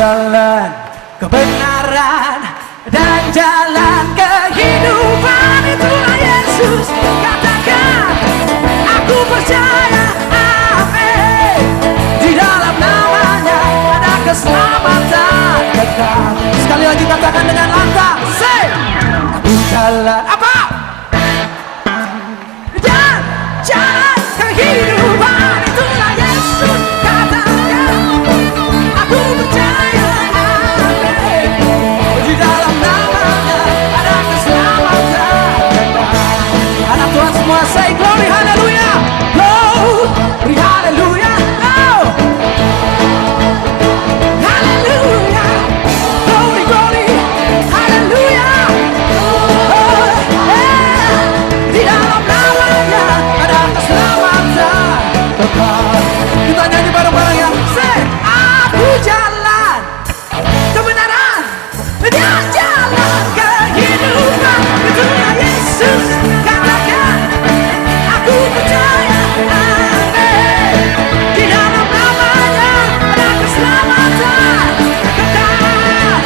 jalan kebenaran dan jalan kehidupan, itulah Yesus. Katakan, aku percaya, amin. Di dalam namanya ada keselamatan kekal. Sekali lagi katakan dengan lantang, say, aku jalan apa? Jalan kehidupan, itulah Yesus. Katakan, aku percaya, amin. Di dalam namanya ada keselamatan kekal. Anak Tuhan semua say glory, haleluya. Glory, haleluya. Oh, haleluya. Glory, glory, haleluya. Oh, yeah. Di dalam namanya ada keselamatan kekal. Kita nyanyi bareng-bareng ya. Say, aku jalan kebenaran dan jalan kehidupan, itulah Yesus. Katakan, aku percaya, amin. Di dalam namanya ada keselamatan kekal.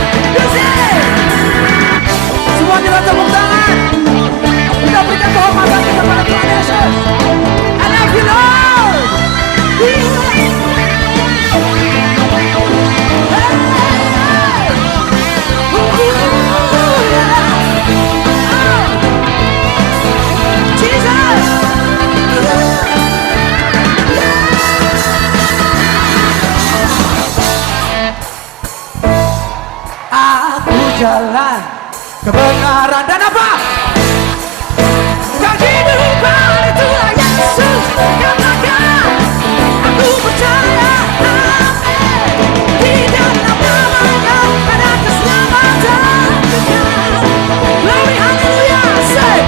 Semua kita tepuk tangan. Kita berikan penghormatan kepada Tuhan Yesus. I love you Lord. Aku jalan kebenaran dan apa? Kehidupan, itulah Yesus. Katakan, aku percaya, amin. Di dalam namanya ada keselamatan kekal. Glory, haleluya. Say,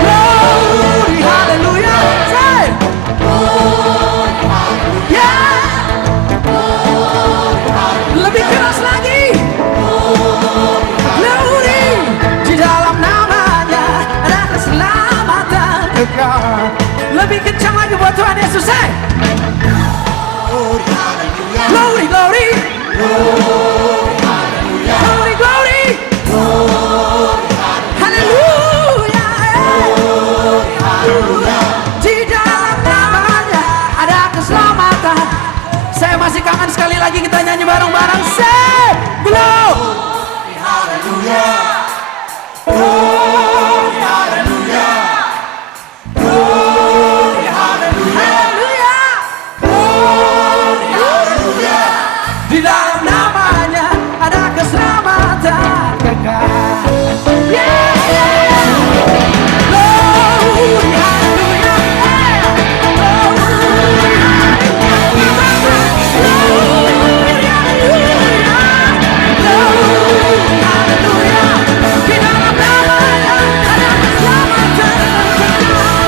glory, haleluya. Say, glory, haleluya. Yeah. Lebih keras lagi. Glory, di dalam namanya ada keselamatan kekal. Lebih kencang lagi buat Tuhan Yesus. Say, glory, glory, glory, glory, haleluya. Di dalam namanya ada keselamatan. Saya masih kangen, sekali lagi kita nyanyi bareng-bareng. Say, glory, haleluya. Glory, haleluya. Glory, haleluya. Glory, haleluya. Di dalam namanya ada keselamatan kekal. Yeah, yeah. Glory, haleluya. Glory, haleluya. Glory, haleluya. Glory, haleluya. Di dalam namanya ada keselamatan kekal.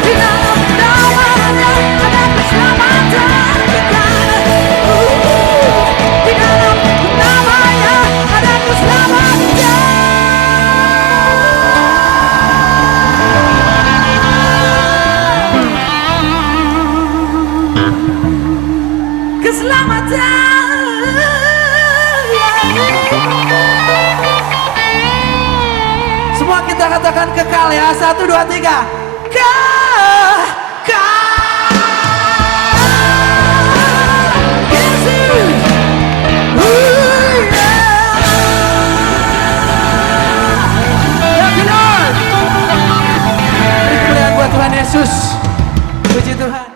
Di dalam namanya ada keselamatan kekal. Di dalam namanya ada keselamatan. Semua kita katakan kekal ya. 1, 2, 3. Yesus. Love you Lord. Beri kemuliaan buat Tuhan Yesus.